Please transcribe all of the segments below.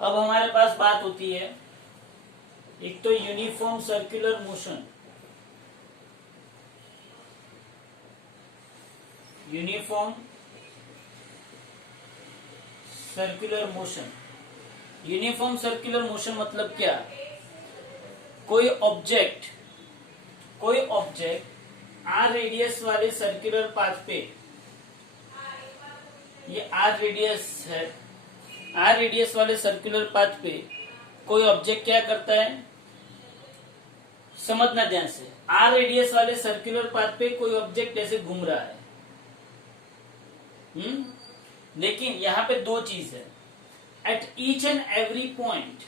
अब हमारे पास बात होती है एक तो uniform circular motion, uniform circular motion. Uniform circular motion मतलब क्या? कोई ऑब्जेक्ट आर रेडियस वाले सर्कुलर पाथ पे, ये आर रेडियस है, आर रेडियस वाले सर्कुलर पाथ पे कोई ऑब्जेक्ट क्या करता है, समझना ध्यान से। आर रेडियस वाले सर्कुलर पाथ पे कोई ऑब्जेक्ट ऐसे घूम रहा है। लेकिन यहां पे दो चीज है। At each and every point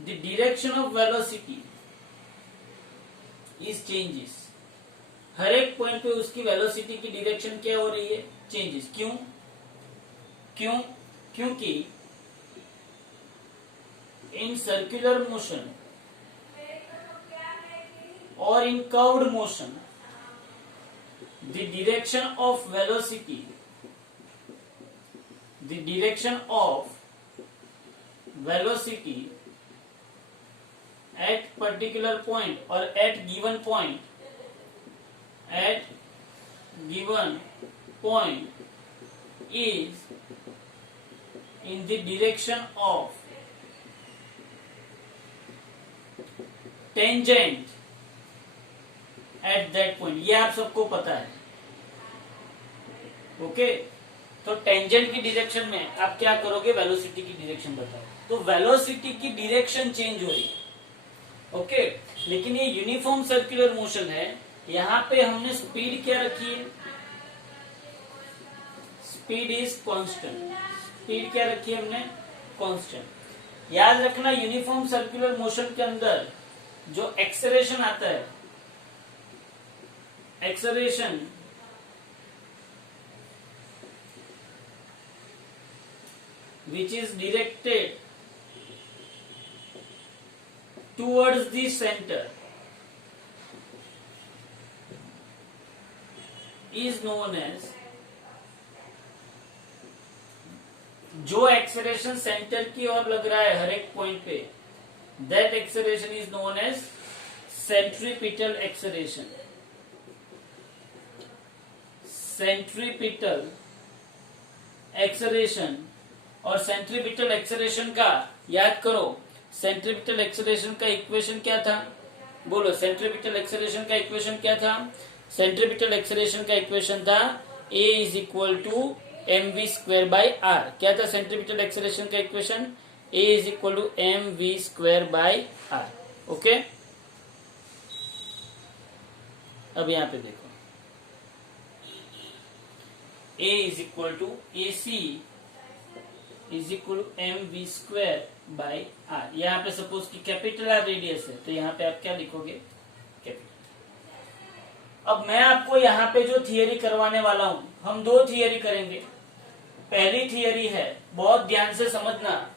the direction of velocity is changes. हर एक पॉइंट पे उसकी वेलोसिटी की डायरेक्शन क्या हो रही है, चेंजेस। क्योंकि इन सर्कुलर मोशन और in curved motion the direction of velocity at particular point or at given point is in the direction of tangent at that point। ये आप सबको पता है। ओके तो टेंजेंट की डायरेक्शन में आप क्या करोगे, वेलोसिटी की डायरेक्शन बताओ। तो वेलोसिटी की डायरेक्शन चेंज हो रही है। ओके लेकिन ये यूनिफॉर्म सर्कुलर मोशन है, यहां पे हमने स्पीड क्या रखी है, स्पीड इज कांस्टेंट। स्पीड क्या रखी है हमने, कांस्टेंट। याद रखना यूनिफॉर्म सर्कुलर मोशन के अंदर जो एक्सेलरेशन आता है, acceleration which is directed towards the center is known as, जो एक्सेलरेशन सेंटर की ओर लग रहा है हर एक पॉइंट पे, that acceleration is known as centripetal acceleration। Centripetal acceleration और सेंट्रीपिटल एक्सेलरेशन का याद करो। सेंट्रीपिटल एक्सेलरेशन का इक्वेशन क्या था, बोलो। सेंट्रीपिटल एक्सेलरेशन का इक्वेशन क्या था? सेंट्रीपिटल एक्सेलरेशन का इक्वेशन था A is equal to mv square by r. क्या था सेंट्रीपिटल एक्सेलरेशन का equation? A is equal to mv square by r. Okay अब यहां पे देखो, A is equal to AC is equal to mv square by r. यहाँ पे suppose कि कैपिटल आर रेडियस है, तो यहाँ पे आप क्या लिखोगे, कैपिटल। अब मैं आपको यहाँ पे जो थियरी करवाने वाला हूं, हम दो थियरी करेंगे। पहली थियरी है, बहुत ध्यान से समझना,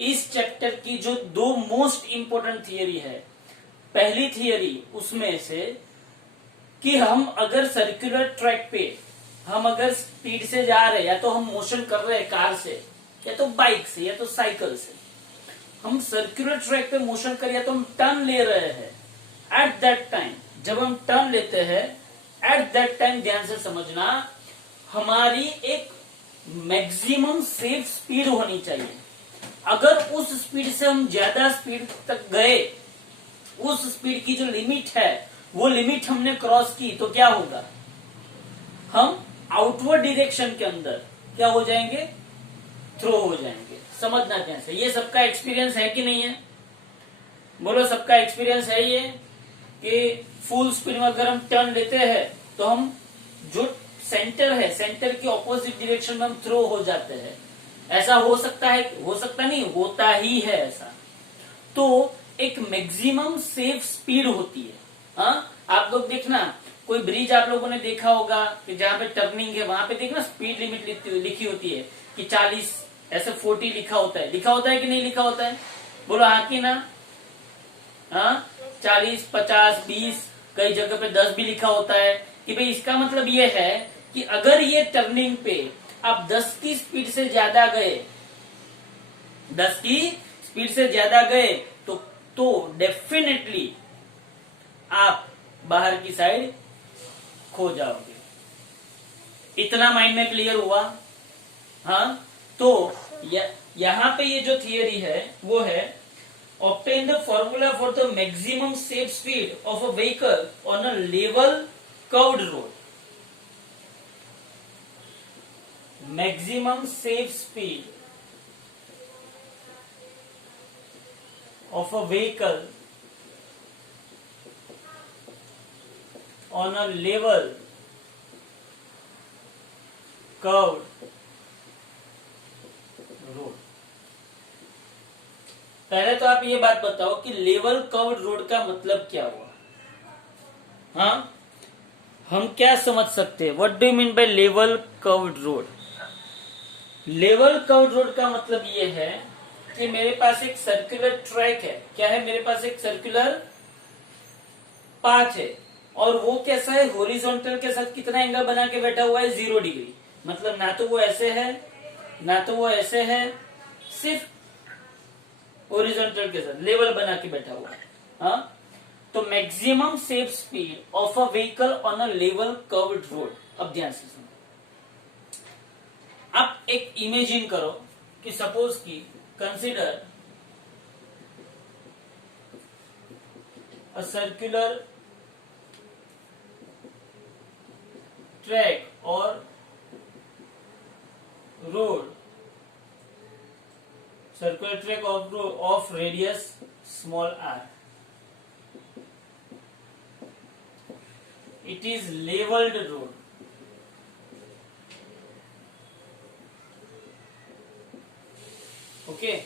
इस चैप्टर की जो दो मोस्ट इंपोर्टेंट थियरी है। पहली थियरी उसमें से कि हम अगर सर्कुलर ट्रैक पे हम अगर स्पीड से जा रहे हैं, या तो हम मोशन कर रहे हैं कार से, या तो बाइक से, या तो साइकिल से, हम सर्कुलर ट्रैक पे मोशन कर, या तो हम टर्न ले रहे हैं। एट दैट टाइम जब हम टर्न लेते हैं, एट दैट टाइम ध्यान से समझना, हमारी एक मैक्सिमम सेफ स्पीड होनी चाहिए। अगर उस स्पीड से हम ज्यादा स्पीड तक गए, उस स्पीड की जो लिमिट है वो लिमिट हमने क्रॉस की, तो क्या होगा, हम आउटवर्ड डायरेक्शन के अंदर क्या हो जाएंगे, थ्रो हो जाएंगे। समझना ध्यान से। ये सबका एक्सपीरियंस है कि नहीं है, बोलो। सबका एक्सपीरियंस है ये कि फुल स्पीड में अगर हम टर्न लेते हैं तो हम जो सेंटर है, सेंटर की ऑपोजिट डायरेक्शन में हम थ्रो हो जाते हैं। ऐसा हो सकता है, हो सकता नहीं, होता ही है ऐसा। तो एक मैक्सिमम सेफ स्पीड होती है। हाँ आप लोग देखना, कोई ब्रिज आप लोगों ने देखा होगा कि जहां पे टर्निंग है, वहां पे देखना स्पीड लिमिट लिखी होती है कि 40, ऐसे 40 लिखा होता है। लिखा होता है कि नहीं लिखा होता है, बोलो हाँ कि ना। हाँ 40, 50, 20, कई जगह पे 10 भी लिखा होता है। कि भाई इसका मतलब ये है कि अगर ये टर्निंग पे आप 10 की स्पीड से ज्यादा गए, 10 की स्पीड से ज्यादा गए तो डेफिनेटली आप बाहर की साइड खो जाओगे। इतना माइंड में क्लियर हुआ? हाँ, तो यहां पे ये जो थियरी है वो है obtain the formula for the maximum safe speed of a vehicle on a level curved road. Maximum safe speed of a vehicle on a level curved road. पहले तो आप ये बात बताओ कि लेवल कर्व्ड रोड का मतलब क्या हुआ? हाँ, हम क्या समझ सकते हैं? What do you mean by level curved road? Level curved road का मतलब ये है कि मेरे पास एक सर्कुलर ट्रैक है। क्या है? मेरे पास एक सर्कुलर पाथ है, और वो कैसा है? हॉरिजॉन्टल के साथ कितना एंगल बना के बैठा हुआ है? 0 डिग्री। मतलब ना तो वो ऐसे है ना तो वो ऐसे है, सिर्फ हॉरिजॉन्टल के साथ लेवल बना के बैठा हुआ है। हाँ, तो maximum safe speed of a vehicle on a level curved road. अब ध्यान से सुनो, आप एक इमेजिन करो कि सपोज की कंसिडर अ सर्कुलर ट्रैक और road, circular track of radius small r. It is leveled road. Okay.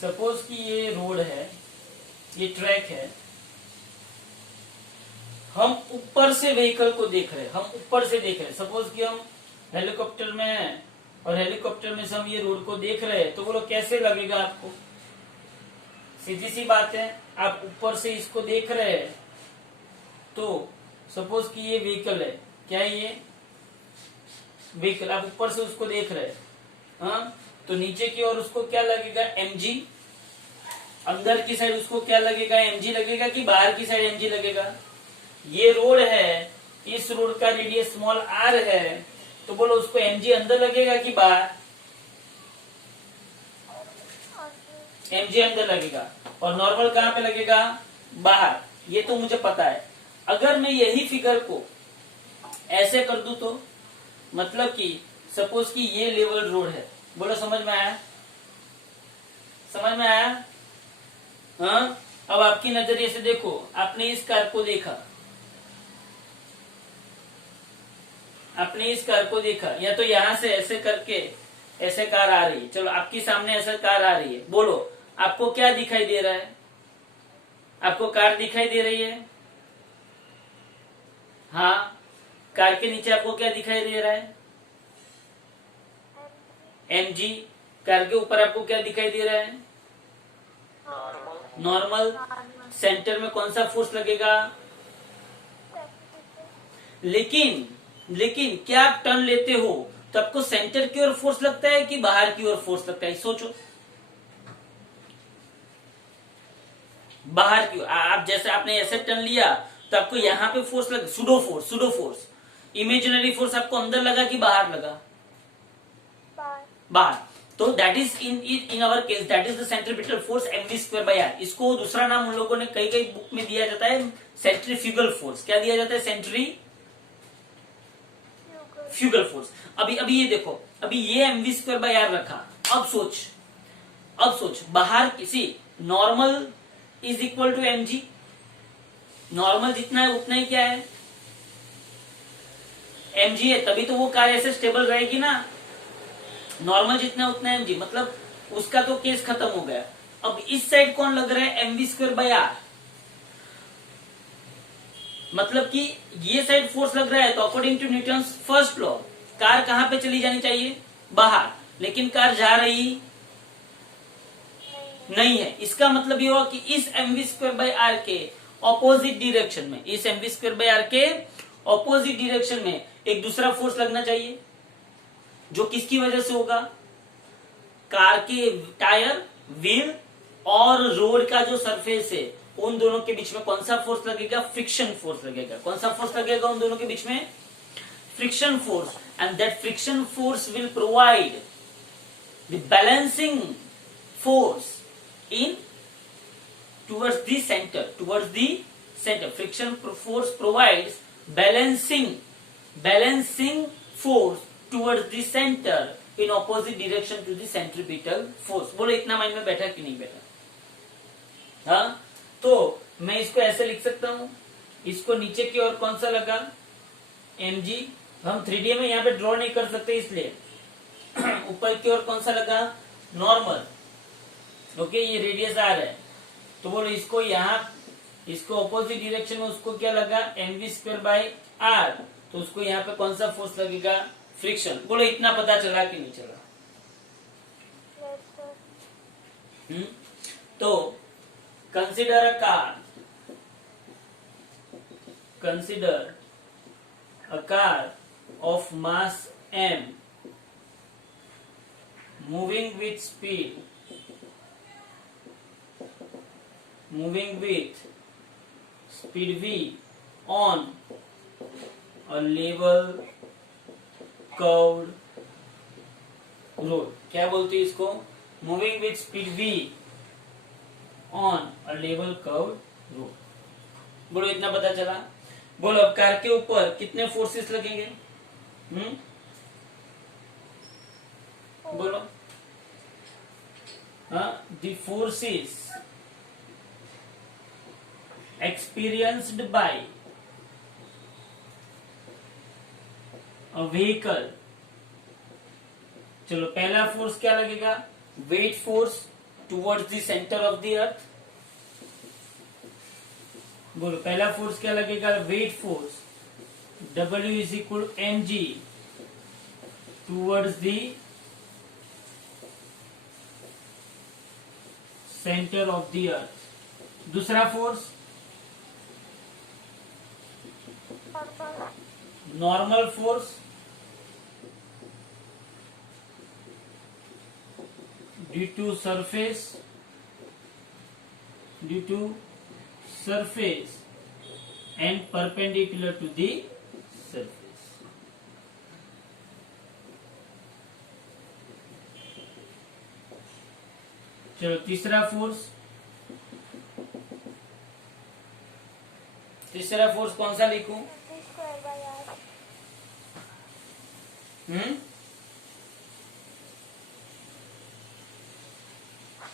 Suppose कि ये रोड है, ये ट्रैक है, हम ऊपर से व्हीकल को देख रहे हैं, हम ऊपर से देख रहे हैं। सपोज कि हम हेलीकॉप्टर में हैं और हेलीकॉप्टर में से हम ये रोड को देख रहे हैं, तो बोलो कैसे लगेगा आपको? सीधी सी बात है, आप ऊपर से इसको देख रहे हैं, तो सपोज कि ये व्हीकल है। क्या है ये? व्हीकल। आप ऊपर से उसको देख रहे हैं, हाँ, तो नीचे की ओर उसको क्या लगेगा? mg। अंदर की साइड उसको क्या लगेगा? mg लगेगा कि बाहर की साइड mg लगेगा? ये रोड है, इस रोड का रेडियस स्मॉल r है, तो बोलो उसको mg अंदर लगेगा कि बाहर? mg अंदर लगेगा। और नॉर्मल कहाँ पे लगेगा? बाहर। ये तो मुझे पता है। अगर मैं यही फिगर को ऐसे कर दूं तो मतलब कि सपोज कि ये लेवल रोड है। बोलो समझ में आया? समझ में आया? हाँ, अब आपकी नजरिए से देखो, आपने इस कार को देखा, आपने इस कार को देखा, या तो यहां से ऐसे करके ऐसे कार आ रही है। चलो आपके सामने ऐसे कार आ रही है, बोलो आपको क्या दिखाई दे रहा है? आपको कार दिखाई दे रही है? हाँ, कार के नीचे आपको क्या दिखाई दे रहा है? mg। कार के ऊपर आपको क्या दिखाई दे रहा है? नॉर्मल। सेंटर में कौन सा फोर्स लगेगा? लेकिन क्या आप टर्न लेते हो तो आपको सेंटर की ओर फोर्स लगता है कि बाहर की ओर फोर्स लगता है? सोचो। बाहर की ओर। आप जैसे आपने ऐसे टर्न लिया तो आपको यहाँ पे फोर्स लगा, सुडो फोर्स। इमेजिनरी फोर्स आपको अंदर लगा कि बाहर लगा? बाहर। तो that is in our case that is the centripetal force mv²/r। इसको दूसरा नाम उन लोगों ने कई बुक में दिया जाता है सेंट्रीफ्यूगल फोर्स। क्या दिया जाता है? Centrifugal force. अभी ये देखो, अभी ये mv²/r रखा। अब सोच बाहर किसी normal is equal to mg। Normal जितना है उतना ही क्या है? mg है, तभी तो वो कार ऐसे स्टेबल रहेगी ना। नॉर्मल जितना उतना mg, मतलब उसका तो केस खत्म हो गया। अब इस साइड कौन लग रहा है? mv²/r। मतलब कि ये साइड फोर्स लग रहा है, तो according to Newton's first law car कहां पे चली जानी चाहिए? बाहर। लेकिन कार जा रही नहीं है। इसका मतलब ये हुआ कि इस mv²/r के ऑपोजिट डायरेक्शन में, इस mv²/r के ऑपोजिट डायरेक्शन में एक दूसरा फोर्स लगना चाहिए, जो किसकी वजह से होगा? कार के टायर, व्हील और रोड का जो सरफेस है उन दोनों के बीच में कौन सा फोर्स लगेगा? फ्रिक्शन फोर्स लगेगा। कौन सा फोर्स लगेगा उन दोनों के बीच में? Friction force. And that friction force will provide the balancing force in towards the center. Friction force provides balancing force towards the center in opposite direction to the centripetal force. बोलो इतना mind में बैठा कि नहीं बैठा? हाँ, तो मैं इसको ऐसे लिख सकता हूं, इसको नीचे की ओर कौन सा लगा? mg। हम 3D में यहाँ पे ड्रॉ नहीं कर सकते इसलिए ऊपर की ओर कौन सा लगा? नॉर्मल। ओके, ये रेडियस आर है, तो बोलो इसको यहाँ, इसको ऑपोजिट डायरेक्शन में उसको क्या लगा? mv²/r। तो उसको यहाँ पे कौन सा फोर्स लगेगा? फ्रिक्शन। बोलो इतना पता चला कि नहीं चला? तो consider a car of mass m moving with speed v on a level curved road। क्या बोलते हैं इसको? Moving with speed v on a level curved road। बोलो इतना पता चला? बोलो अब कार के ऊपर कितने फोर्सेस लगेंगे? बोलो। हाँ, the forces experienced by a vehicle। चलो पहला फोर्स क्या लगेगा? Weight force towards the centre of the earth. बोलो पहला फोर्स क्या लगेगा? Weight force W = mg towards the centre of the earth. दूसरा force normal force due to surface and perpendicular to the surface. चलो तीसरा force कौन सा लिखूं?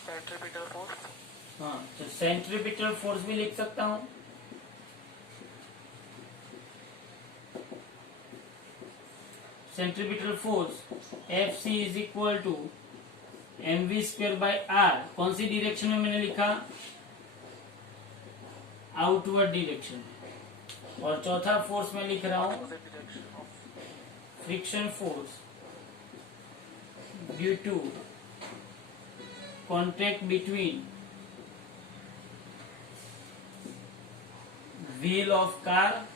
Centripetal force. हाँ, तो सेंट्रीपिटल फोर्स भी लिख सकता हूं। Centripetal force Fc = mv²/r। कौन सी डायरेक्शन में मैंने लिखा? Outward direction. और चौथा फोर्स में लिख रहा हूं friction force due to contact between wheel of car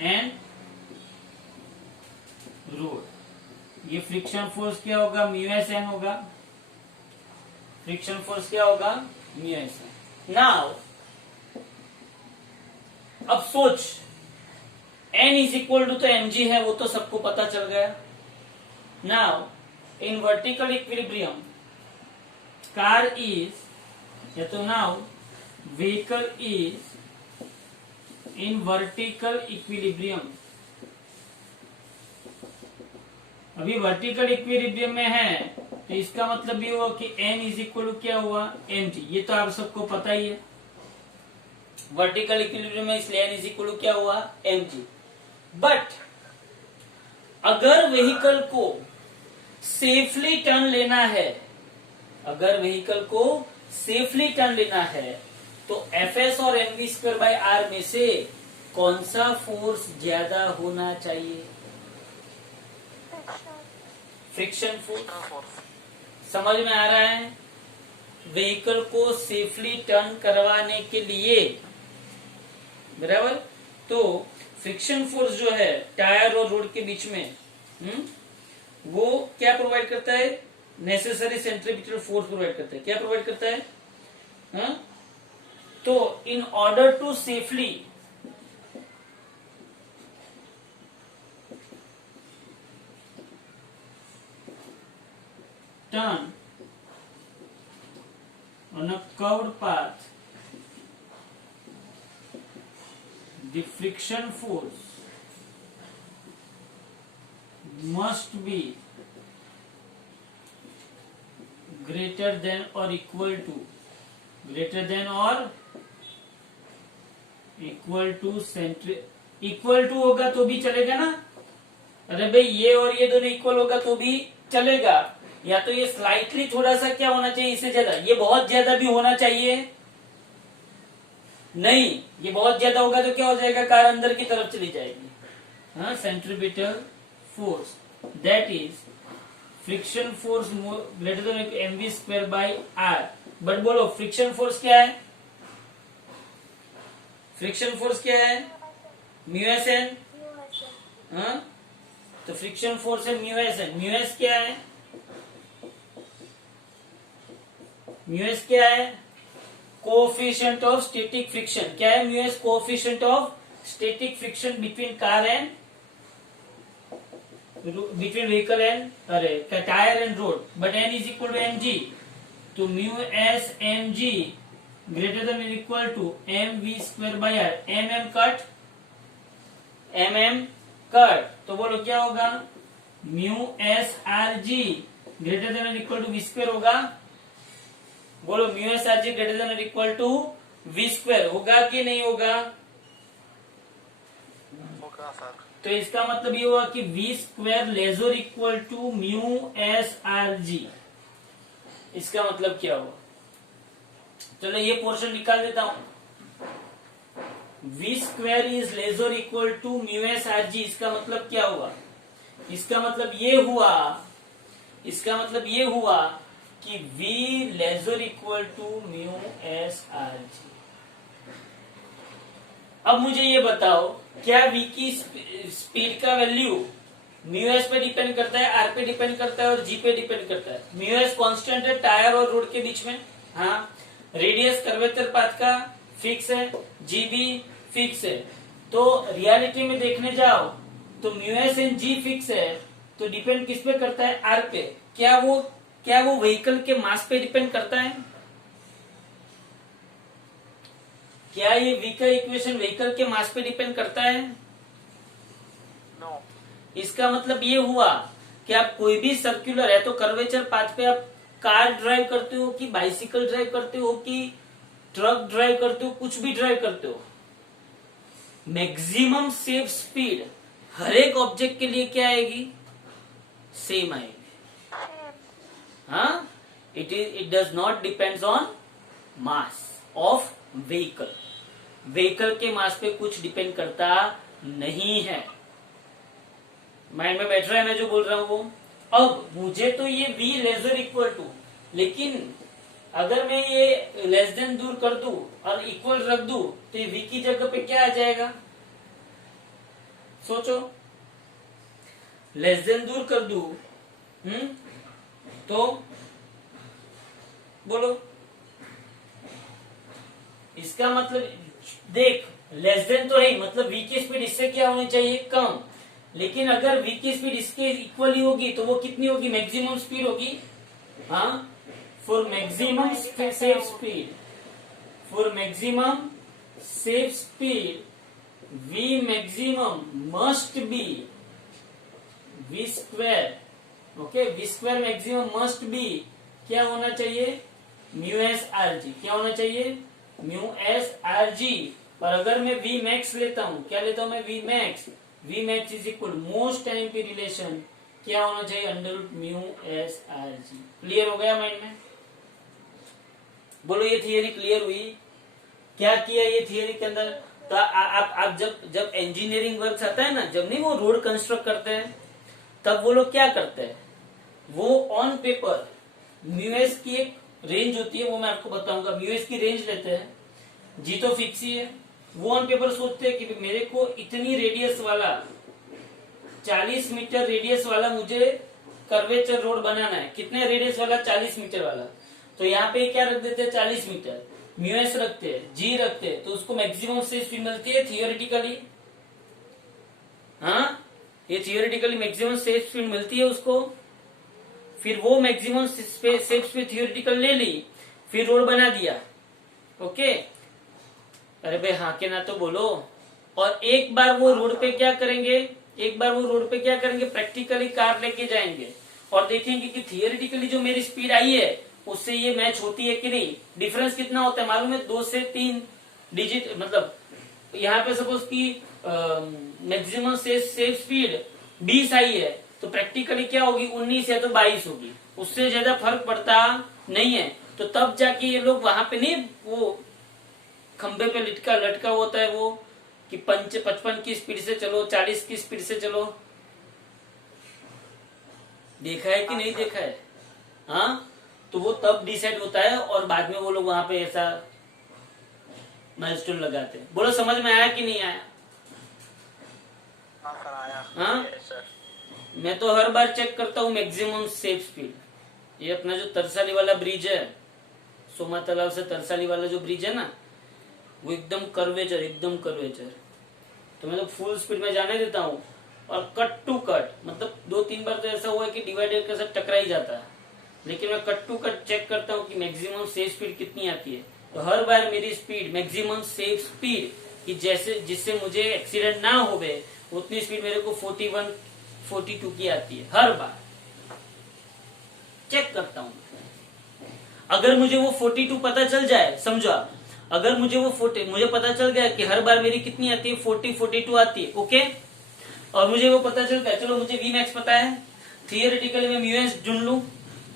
and road. ये फ्रिक्शन फोर्स क्या होगा? μSN होगा। फ्रिक्शन फोर्स क्या होगा? μSN। नाउ अब सोच, N = तो mg है, वो तो सबको पता चल गया। Now in vertical equilibrium car is, या तो now vehicle is in vertical equilibrium. अभी वर्टिकल इक्विलिब्रियम में है, तो इसका मतलब ये हुआ कि N = क्या हुआ? mg। ये तो आप सबको पता ही है, वर्टिकल इक्विलिब्रियम में, इसलिए N = क्या हुआ? mg। बट अगर व्हीकल को सेफली टर्न लेना है, तो Fs और mv²/r में से कौन सा फोर्स ज्यादा होना चाहिए? Friction force. समझ में आ रहा है? व्हीकल को सेफली टर्न करवाने के लिए, बराबर, तो फ्रिक्शन फोर्स जो है टायर और रोड के बीच में, वो क्या प्रोवाइड करता है? नेसेसरी सेंट्रीपिटल फोर्स प्रोवाइड करता है। क्या प्रोवाइड करता है? हाँ? तो in order to safely turn on a curved path, the friction force must be greater than or equal to equal to होगा तो भी चलेगा ना? अरे भाई ये और ये दोनों इक्वल होगा तो भी चलेगा, या तो ये स्लाइटली थोड़ा सा क्या होना चाहिए इससे ज्यादा, ये बहुत ज्यादा भी होना चाहिए नहीं, ये बहुत ज्यादा होगा तो क्या हो जाएगा, कार अंदर की तरफ चली जाएगी। हाँ, centripetal force that is friction force greater than mv square by r. But बोलो फ्रिक्शन फोर्स क्या है? फ्रिक्शन फोर्स क्या है? Mu s n. हाँ, तो फ्रिक्शन फोर्स है mu s n. Mu s क्या है? म्यू एस क्या है? Coefficient of static friction. क्या है mu s? Coefficient of static friction between car and between vehicle and tire and road, but n is equal to mg, तो mu s mg greater than or equal to mv square by r। mm cut तो बोलो क्या होगा? mu s rg greater than or equal to v square होगा। बोलो mu s rg greater than or equal to v square होगा कि नहीं होगा? होगा सर। तो इसका मतलब ये हुआ कि v square lesser equal to mu s r g. इसका मतलब क्या हुआ? चलो ये पोर्शन निकाल देता हूं। v square is lesser equal to mu s r g. इसका मतलब क्या हुआ? इसका मतलब ये हुआ कि v lesser equal to mu s r g. अब मुझे ये बताओ, क्या v की स्पीड का वैल्यू म्यू एस पे डिपेंड करता है, आर पे डिपेंड करता है और जी पे डिपेंड करता है? म्यू एस कॉन्स्टेंट है टायर और रोड के बीच में। हाँ, रेडियस कर्वेचर पाथ का फिक्स है, जी भी फिक्स है। तो रियलिटी में देखने जाओ तो mu s and g fix है, तो डिपेंड किस पे करता है? आर पे। क्या वो व्हीकल के मास पे डिपेंड करता है? क्या ये v का इक्वेशन व्हीकल के मास पे डिपेंड करता है? नो। इसका मतलब ये हुआ कि आप कोई भी सर्कुलर है तो कर्वेचर पाथ पे आप कार ड्राइव करते हो कि बाइसिकल ड्राइव करते हो कि ट्रक ड्राइव करते हो, कुछ भी ड्राइव करते हो, मैक्सिमम सेफ स्पीड हर एक ऑब्जेक्ट के लिए क्या आएगी? सेम आएगी। हाँ, it does not depends on mass of vehicle. Vehicle के मास पे कुछ डिपेंड करता नहीं है। माइंड में बैठ रहा है मैं जो बोल रहा हूं वो? अब मुझे तो ये v लेजर इक्वल टू, लेकिन अगर मैं ये लेस देन दूर कर दूं और इक्वल रख दूं तो ये v की जगह पे क्या आ जाएगा? सोचो, लेस देन दूर कर दूं तो बोलो, इसका मतलब देख, लेस देन तो है, मतलब v की स्पीड इससे क्या होनी चाहिए? कम। लेकिन अगर v की स्पीड इसके इक्वल ही होगी तो वो कितनी होगी? मैक्सिमम स्पीड होगी। हाँ, for maximum safe speed v maximum must be v square. Okay, v square maximum must be क्या होना चाहिए? म्यू एस आर जी। क्या होना चाहिए? म्यू एस आर जी। और अगर मैं v मैक्स लेता हूं, क्या लेता हूं मैं? v max is equal most time की रिलेशन क्या होना चाहिए? Under root mu s r g. Clear हो गया माइंड में? बोलो ये थियरी क्लियर हुई? क्या किया ये थियरी के अंदर? तो आप जब इंजीनियरिंग वर्क आता है ना, जब नहीं वो रोड कंस्ट्रक्ट करते हैं, तब वो लोग क्या करते हैं? वो ऑन पेपर म्यू एस की एक रेंज होती है, वो मैं आपको बताऊंगा। म्यू एस की रेंज लेते हैं, जी तो फिक्स ही है। वो ऑन पेपर सोचते हैं कि मेरे को इतनी रेडियस वाला 40 मीटर रेडियस वाला मुझे कर्वेचर रोड बनाना है, कितने रेडियस वाला, 40 मीटर वाला, तो यहाँ पे क्या रख देते हैं, 40 मीटर, म्यूएस रखते हैं, जी रखते हैं, तो उसको मैक्सिमम स्पेस स्पीड मिलती है थियोरिटिकली। हाँ, ये थियोरिटिकली मैक्सिमम स्पेस स्पीड मिलती है उसको। फिर वो मैक्सिमम स्पेस स्पीड थियोरिटिकल ले ली, फिर रोड बना दिया। ओके, अरे भाई हाँ के ना तो बोलो। और एक बार वो रोड पे क्या करेंगे, प्रैक्टिकली कार लेके जाएंगे और देखेंगे कि थियोरिटिकली जो मेरी स्पीड आई है उससे ये मैच होती है कि नहीं। डिफरेंस कितना होता है मालूम है, 2 से 3 डिजिट, मतलब यहाँ पे सपोज की मैक्सिमम सेफ स्पीड 20 आई है, तो प्रैक्टिकली क्या होगी, 19 या तो 22 होगी, उससे ज्यादा फर्क पड़ता नहीं है। तो तब जाके ये लोग वहां पे नहीं, वो खंबे पे लटका होता है वो कि 55 की स्पीड से चलो, 40 की स्पीड से चलो। देखा है कि नहीं देखा है? हाँ, तो वो तब डिसाइड होता है और बाद में वो लोग वहां पे ऐसा माइलस्टोन लगाते हैं। बोलो समझ में आया कि नहीं आया? हाँ सर आया। हाँ? Yes sir. मैं तो हर बार चेक करता हूँ मैक्सिमम सेफ स्पीड। ये अपना जो तरसाली वाला ब्रिज है, सोमा तालाब से तरसाली वाला जो ब्रिज है ना, वो एकदम कर्वेचर, तो मैं तो फुल स्पीड में जाने देता हूँ। और कट टू कट, मतलब 2-3 बार तो ऐसा हुआ है कि डिवाइडर के साथ टकरा ही जाता है, लेकिन मैं कट टू कट चेक करता हूँ कि मैक्सिमम सेफ स्पीड कितनी आती है। तो हर बार मेरी स्पीड मैक्सिमम सेफ स्पीड कि जैसे जिससे मुझे एक्सीडेंट ना होवे उतनी स्पीड मेरे को 41-42 की आती है। हर बार चेक करता हूँ। अगर मुझे वो 42 पता चल जाए, समझो आप, अगर मुझे वो मुझे पता चल गया कि हर बार मेरी कितनी आती है, 40-42 आती है, ओके, और मुझे वो पता चल गया, चलो मुझे वी मैक्स पता है, थियोरेटिकली मैं म्यूएस ढूंढ लूं,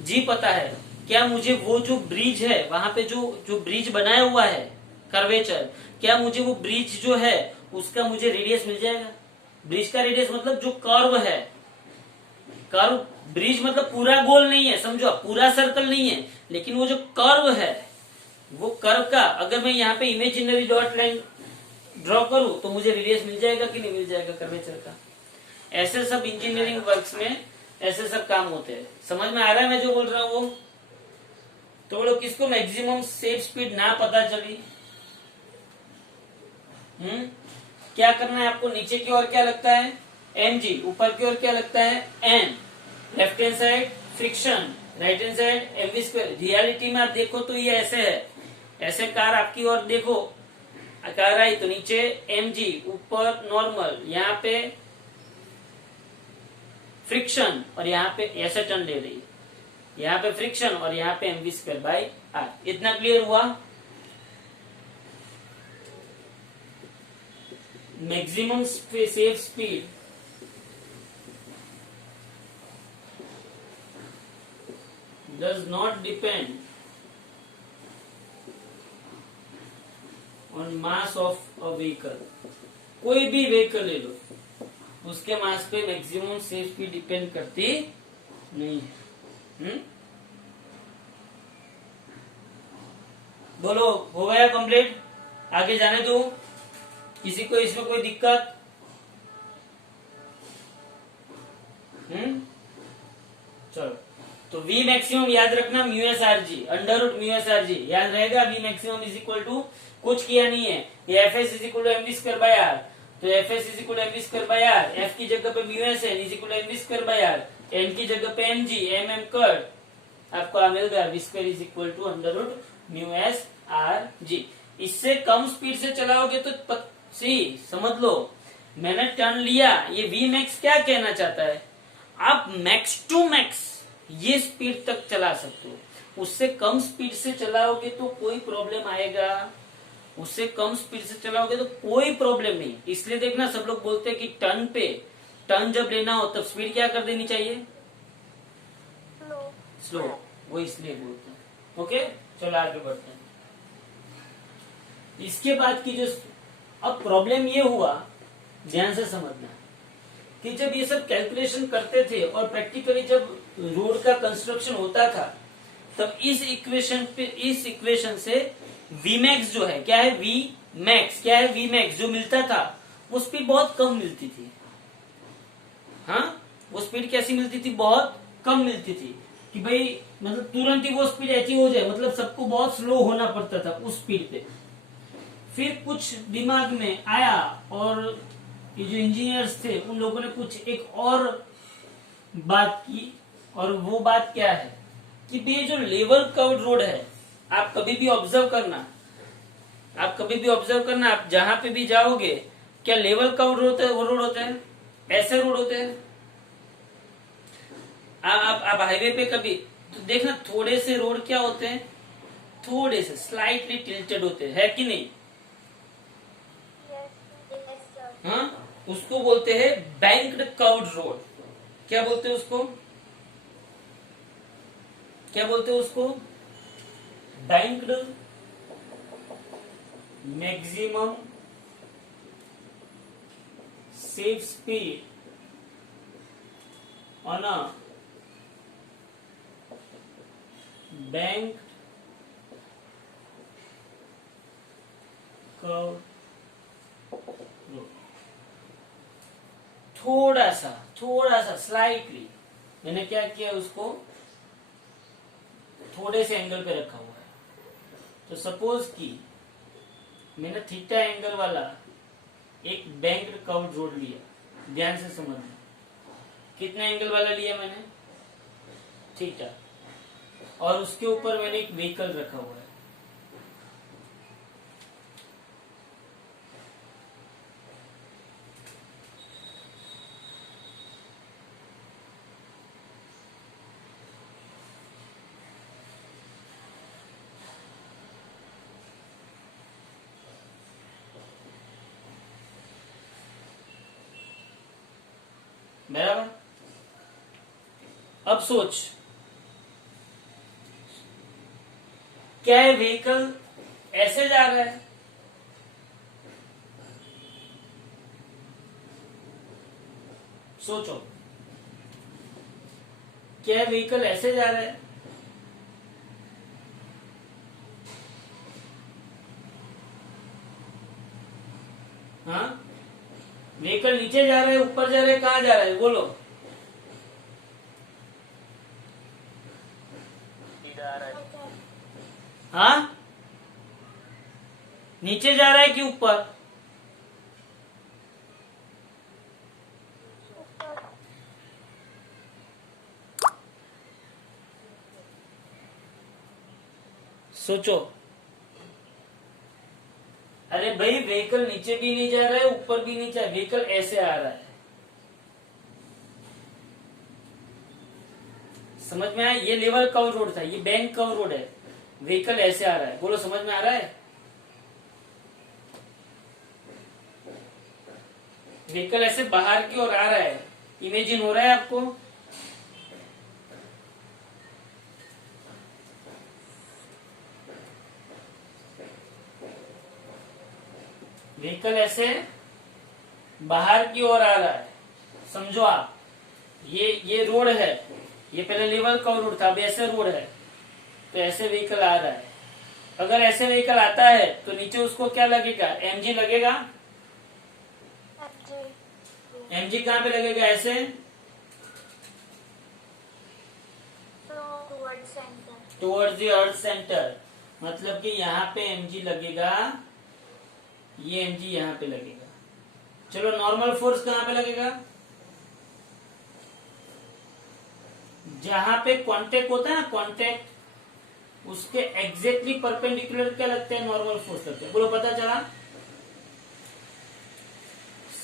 जी पता है, क्या मुझे वो जो ब्रिज है वहां पे जो ब्रिज बनाया हुआ है कर्वेचर, क्या मुझे वो ब्रिज जो है उसका मुझे रेडियस मिल जाएगा? ब्रिज का रेडियस मतलब जो कर्व है, कर्व, ब्रिज मतलब पूरा गोल नहीं है, समझो, पूरा सर्कल नहीं है, लेकिन वो जो कर्व है, वो कर्व का अगर मैं यहाँ पे इमेजिनरी डॉट लाइन ड्रॉ करूं तो मुझे रेडियस मिल जाएगा कि नहीं मिल जाएगा कर्वेचर का? ऐसे सब इंजीनियरिंग वर्क्स में ऐसे सब काम होते हैं। समझ में आ रहा है मैं जो बोल रहा हूँ वो? तो बोलो किसको मैक्सिमम सेफ स्पीड ना पता चली, क्या करना है आपको? नीचे की ओर क्या लगता है, mg, ऊपर की ओर क्या लगता है, n, left hand side friction, right hand side mv²। Reality में आप देखो तो ये ऐसे है, ऐसे कार आपकी ओर देखो, कार आई तो नीचे mg, ऊपर नॉर्मल, यहाँ पे फ्रिक्शन और यहाँ पे ऐसे टर्न ले रही है, यहाँ पे फ्रिक्शन और यहाँ पे mv²/r। इतना क्लियर हुआ? Maximum safe speed does not depend on mass of a vehicle। कोई भी व्हीकल ले लो, उसके मास पे मैक्सिमम सेफ स्पीड डिपेंड करती नहीं है। बोलो हो गया कंप्लीट? आगे जाने दो, किसी को इसमें कोई दिक्कत? चलो, तो V मैक्सिमम याद रखना, mu s r g, under root mu s r g याद रहेगा। V maximum is equal to, कुछ किया नहीं है, ये f s is equal to mv²/r, तो f s is equal to mv²/r, f की जगह पे म्यूएस है, is equal to mv²/r, N की जगह पे mg, mm कट आपको मिल गया, v² is equal to under root mu s r g. इससे कम स्पीड से चलाओगे तो समझ लो, मैंने टर्न लिया, ये V मैक्स क्या कहना चाहता है, आप मैक्स टू मैक्स ये स्पीड तक चला सकते हो। उससे कम स्पीड से चलाओगे तो कोई प्रॉब्लम आएगा, उससे कम स्पीड से चलाओगे तो कोई प्रॉब्लम नहीं। इसलिए देखना सब लोग बोलते हैं कि टर्न जब लेना हो तब स्पीड क्या कर देनी चाहिए, स्लो, वो इसलिए बोलते हैं। ओके, चलो आगे बढ़ते हैं। इसके बाद की जो अब प्रॉब्लम ये हुआ, ध्यान से समझना, कि जब ये सब कैलकुलेशन करते थे और प्रैक्टिकली जब रोड का कंस्ट्रक्शन होता था, तब इस इक्वेशन से V मैक्स जो है, क्या है V मैक्स, क्या है V मैक्स जो मिलता था, वो स्पीड बहुत कम मिलती थी। हाँ, वो स्पीड कैसी मिलती थी, बहुत कम मिलती थी कि भाई मतलब तुरंत ही वो स्पीड अचीव हो जाए, मतलब सबको बहुत स्लो होना पड़ता था उस स्पीड पे। फिर कुछ दिमाग में आया और ये जो इंजीनियर्स थे उन लोगों ने कुछ एक और बात की, और वो बात क्या है कि ये जो लेवल कर्व्ड रोड है, आप कभी भी ऑब्जर्व करना, आप जहां पे भी जाओगे, क्या लेवल कर्व्ड रोड होते हैं, ऐसे रोड होते हैं। आप हाईवे पे कभी तो देखना, थोड़े से रोड क्या होते हैं, थोड़े से स्लाइटली टिल्टेड होते हैं, है कि नहीं। हाँ, उसको बोलते हैं बैंक्ड कर्व्ड रोड। क्या बोलते हैं उसको, banked maximum safe speed on a bank curve road. थोड़ा सा स्लाइटली मैंने क्या किया, उसको थोड़े से एंगल पे रखा हुआ है। तो सपोज कि मैंने थीटा एंगल वाला एक बैंक्ड कर्व्ड रोड लिया, ध्यान से समझना, कितना एंगल वाला लिया मैंने, थीटा, और उसके ऊपर मैंने एक व्हीकल रखा हुआ है। बराबर। अब सोच, क्या ये व्हीकल ऐसे जा रहा है, सोचो, क्या व्हीकल ऐसे जा रहा है, हाँ, व्हीकल नीचे जा रहा है, ऊपर जा रहा है, कहाँ जा रहा है, बोलो। सीधा आ रहा है। हाँ, नीचे जा रहा है कि ऊपर, सोचो। अरे भाई, व्हीकल नीचे भी नहीं जा रहा है, ऊपर भी नहीं जा रहा है, व्हीकल ऐसे आ रहा है। समझ में आया, ये लेवल कर्व रोड था, ये बैंक कर्व रोड है, व्हीकल ऐसे आ रहा है, बोलो समझ में आ रहा है। व्हीकल ऐसे बाहर की ओर आ रहा है, इमेजिन हो रहा है आपको। व्हीकल ऐसे बाहर की ओर आ रहा है, समझो आप। ये रोड है, ये पहले लेवल कर्व रोड था, अब ऐसे रोड है, तो ऐसे व्हीकल आ रहा है। अगर ऐसे व्हीकल आता है तो नीचे उसको क्या लगेगा, एमजी लगेगा। एमजी कहाँ पे लगेगा, ऐसे टुवर्ड्स द अर्थ सेंटर, मतलब कि यहाँ पे एमजी लगेगा, ये एमजी यहाँ पे लगेगा। चलो, नॉर्मल फोर्स कहाँ पे लगेगा, जहां पे कांटेक्ट होता है ना, कांटेक्ट, उसके एग्जैक्टली परपेंडिकुलर क्या लगते हैं, नॉर्मल फोर्स लगते हैं। बोलो, पता चला।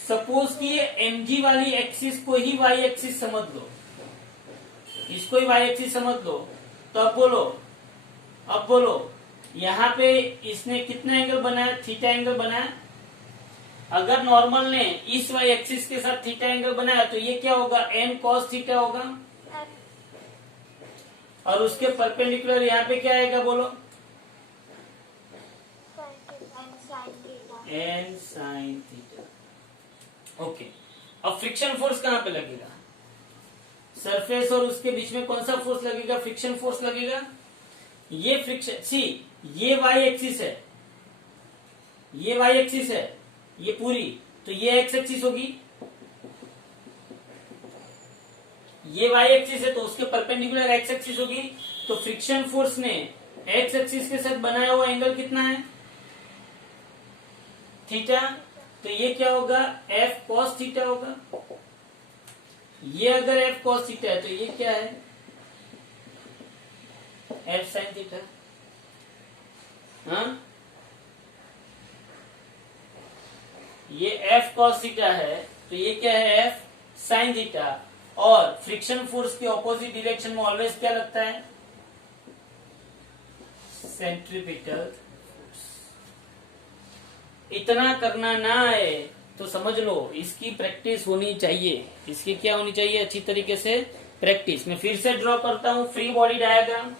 सपोज कि ये एमजी वाली एक्सिस को ही वाई एक्सिस समझ लो, इसको ही वाई एक्सिस समझ लो, तो अब बोलो यहाँ पे इसने कितना एंगल बनाया, थीटा एंगल बनाया। अगर नॉर्मल ने इस वाई एक्सिस के साथ थीटा एंगल बनाया तो ये क्या होगा, एन कॉस थीटा होगा, और उसके परपेंडिकुलर यहाँ पे क्या आएगा, बोलो, एन साइन थीटा। ओके, अब फ्रिक्शन फोर्स कहाँ पे लगेगा, सरफेस और उसके बीच में कौन सा फोर्स लगेगा, फ्रिक्शन फोर्स लगेगा। ये फ्रिक्शन, सी, ये वाई एक्सिस है, ये वाई एक्सिस है, ये पूरी, तो ये एक्स एक्सिस होगी, ये वाई एक्सिस है तो उसके परपेंडिकुलर एक्स एक्सिस होगी, तो फ्रिक्शन फोर्स ने एक्स एक्सिस के साथ बनाया हुआ एंगल कितना है, थीटा। तो ये क्या होगा, एफ कॉस थीटा होगा। ये अगर एफ कॉस थीटा है तो ये क्या है, एफ साइन थीटा। हाँ, ये एफ कॉस थीटा है तो ये क्या है, एफ साइन थीटा। और फ्रिक्शन फोर्स के ऑपोजिट डायरेक्शन में ऑलवेज क्या लगता है, सेंट्रीपिटल फोर्स। इतना करना ना आए तो समझ लो इसकी प्रैक्टिस होनी चाहिए। इसकी क्या होनी चाहिए, अच्छी तरीके से प्रैक्टिस। मैं फिर से ड्रॉ करता हूं free body diagram.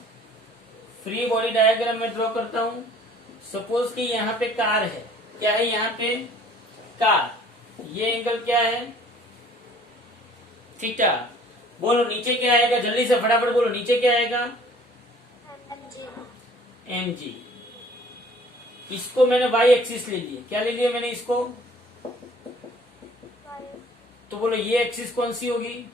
Free body diagram में ड्रॉ करता हूं। सपोज कि यहाँ पे कार है, क्या है यहाँ पे, कार। ये एंगल क्या है, थीटा। बोलो नीचे क्या आएगा, जल्दी से फटाफट बोलो, नीचे क्या आएगा, एम जी। इसको मैंने वाई एक्सिस ले लिया, क्या ले लिया मैंने इसको, तो बोलो ये एक्सिस कौन सी होगी,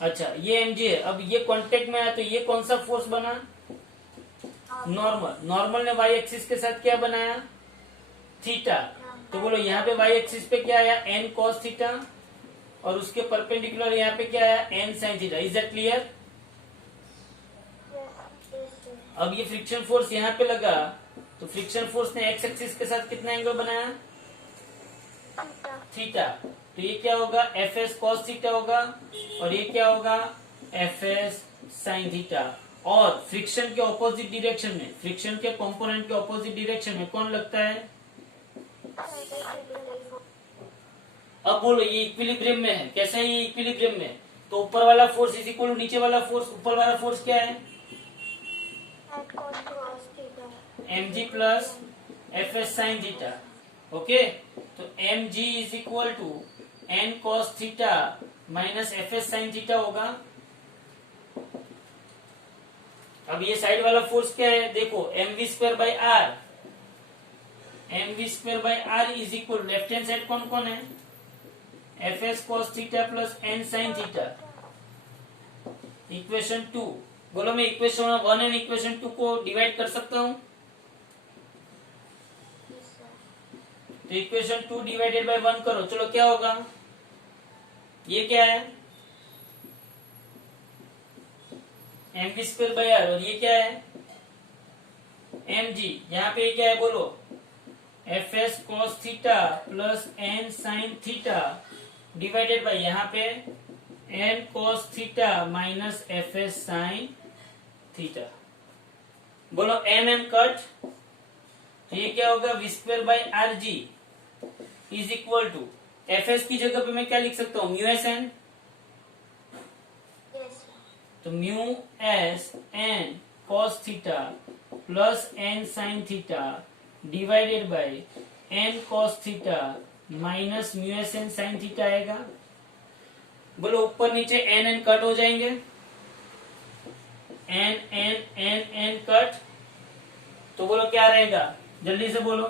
अच्छा ये एम जी है। अब ये कांटेक्ट में आया तो ये कौन सा फोर्स बना, नॉर्मल। नॉर्मल ने वाई एक्सिस के साथ क्या बनाया, थीटा। तो बोलो यहाँ पे वाई एक्सिस पे क्या आया, एन कॉस थीटा, और उसके परपेंडिकुलर यहाँ पे क्या आया, n sine theta. Is that clear. अब ये फ्रिक्शन फोर्स यहाँ पे लगा तो फ्रिक्शन फोर्स ने एक्स एक्सिस के साथ कितना एंगल बनाया, थीटा। तो ये क्या होगा, एफ एस कॉस थीटा होगा, और ये क्या होगा, एफ एस साइन थीटा। और फ्रिक्शन के ऑपोजिट डायरेक्शन में, फ्रिक्शन के कंपोनेंट के ऑपोजिट डायरेक्शन में कौन लगता है, अब बोलो ये इक्विलिब्रियम में है। कैसा है ये इक्विलिब्रियम में, तो ऊपर वाला फोर्स इज इक्वल टू नीचे वाला फोर्स। ऊपर वाला फोर्स क्या है, M G plus F S sine theta. Okay, तो M G is equal to N cos theta minus F S sine theta होगा। अब ये साइड वाला फोर्स क्या है, देखो M we square by R. M we square by R is equal, left hand side कौन कौन है, F S cos theta plus N sine theta. Equation 2, बोलो मैं इक्वेशन 1 एंड इक्वेशन 2 को डिवाइड कर सकता हूं। तो इक्वेशन 2 डिवाइडेड बाय 1 करो, चलो क्या होगा, ये क्या है, m we square by r, और ये क्या है, एम जी। यहाँ पे क्या है बोलो, f S cos theta plus N sine theta divided by यहाँ पे n cos theta minus F S sine theta. बोलो एम एम कट, तो ये क्या होगा, v square by are g is equal to, f s की जगह पे मैं क्या लिख सकता हूँ, म्यू एस एन। तो mu s n cos theta plus N sine theta divided by n cos theta minus mu s n sine theta आएगा। बोलो ऊपर नीचे एन एन कट हो जाएंगे, n n n n cut. तो बोलो क्या रहेगा, जल्दी से बोलो,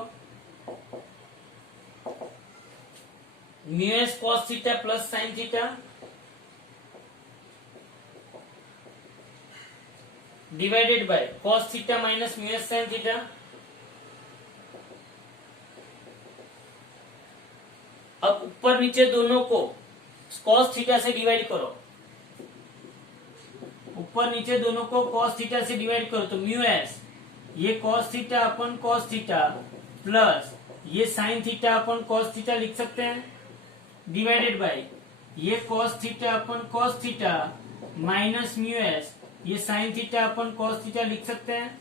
mu S cos theta plus sine theta divided by cos theta minus mu s sine theta. अब ऊपर नीचे दोनों को कॉस थीटा से डिवाइड करो, ऊपर नीचे दोनों को कॉस थीटा से डिवाइड करो, तो म्यू एस ये cos theta upon cos theta plus ये sine theta upon cos theta लिख सकते हैं, डिवाइडेड बाय ये cos theta upon cos theta minus mu S ये sine theta upon cos theta लिख सकते हैं।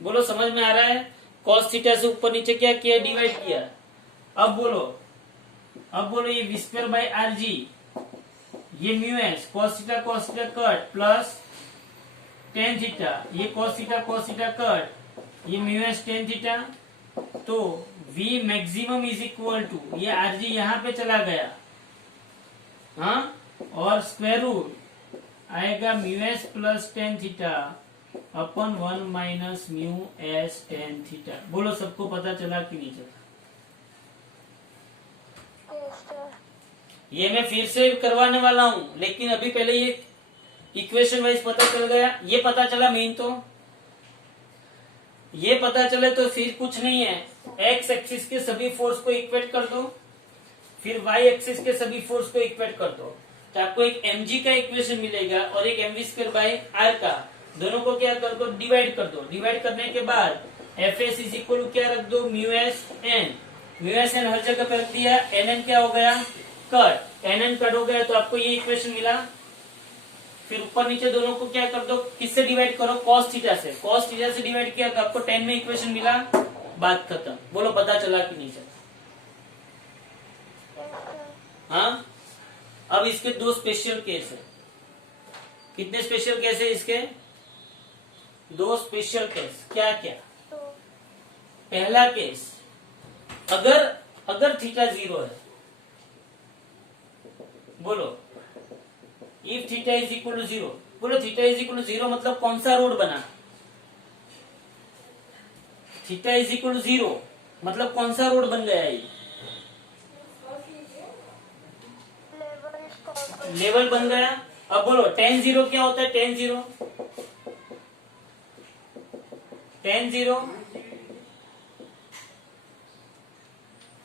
बोलो समझ में आ रहा है, कॉस थीटा से ऊपर नीचे क्या किया, डिवाइड किया। अब बोलो ये V square by are G, ये mu S cos theta cut plus tan theta, ये कॉस थीटा कट, ये म्यू एस टेन थीटा। तो V maximum is equal to, ये आर जी यहाँ पे चला गया, हाँ, और स्क्वायर रूट आएगा mu S plus tan theta upon 1 minus mu S tan theta. बोलो सबको पता चला कि नहीं चला, ये मैं फिर से करवाने वाला हूं, लेकिन अभी पहले ये इक्वेशन वाइज पता चल गया, ये पता चला मेन तो, ये पता चले तो फिर कुछ नहीं है, एक्स एक्सिस के सभी फोर्स को इक्वेट कर दो, फिर वाई एक्सिस के सभी फोर्स को इक्वेट कर दो, तो आपको एक mg का इक्वेशन मिलेगा और एक mv² बाई आर का, दोनों को क्या कर दो, डिवाइड कर दो। डिवाइड करने के बाद एफ एस इज इक्वल क्या रख दो, म्यू एस एन हर जगह पे रख दिया, एन एन क्या हो गया, कट, एन एन कट हो गया, तो आपको ये इक्वेशन मिला। फिर ऊपर नीचे दोनों को क्या कर दो, किससे डिवाइड करो, कॉस थीटा से, कॉस थीटा से डिवाइड किया तो आपको 10 में इक्वेशन मिला, बात खत्म। बोलो पता चला कि नहीं चला? हाँ, अब इसके दो स्पेशल केस है। कितने स्पेशल केस है इसके? दो स्पेशल केस। क्या क्या? पहला केस, अगर थीटा 0 है, बोलो if theta is equal to 0, बोलो थीटा इज इक्वल टू 0 मतलब कौन सा रोड बना? थीटा इज इक्वल टू 0 मतलब कौन सा रोड बन गया? ये लेवल बन गया। अब बोलो tan 0 क्या होता है? tan 0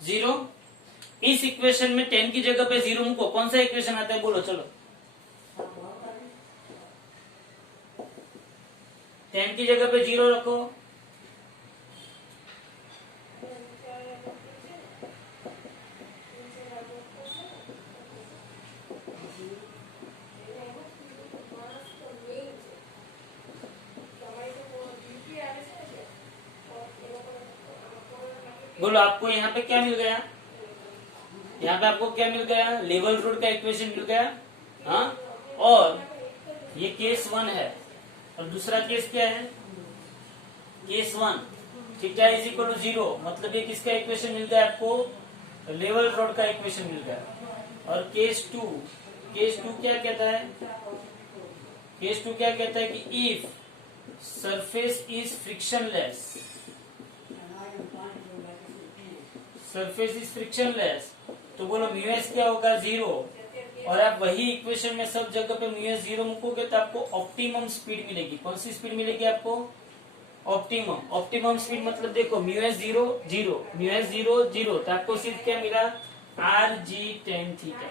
0, इस इक्वेशन में 10 की जगह पे 0 मुको, कौन सा इक्वेशन आता है? बोलो चलो, 10 की जगह पे 0 रखो, बोलो आपको यहाँ पे क्या मिल गया? यहाँ पे आपको क्या मिल गया? लेवल रोड का इक्वेशन मिल गया। हाँ, और ये केस 1 है, और दूसरा केस क्या है? Case 1 theta is equal to 0 मतलब ये किसका इक्वेशन मिल गया आपको? लेवल रोड का इक्वेशन मिल गया। और केस 2 क्या कहता है? केस 2 क्या कहता है कि इफ सरफेस इज फ्रिक्शनलेस, तो बोलो म्यू एस क्या होगा? 0। और आप वही इक्वेशन में सब जगह पे म्यू एस 0 मुकोगे तो आपको ऑप्टिमम स्पीड मिलेगी। कौन सी स्पीड मिलेगी आपको? ऑप्टिमम स्पीड मतलब देखो म्यू एस 0 0 तो आपको सिर्फ क्या मिला? R G tan theta.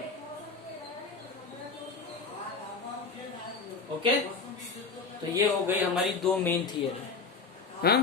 Okay, तो ये हो गई हमारी दो मेन थियरी। हाँ,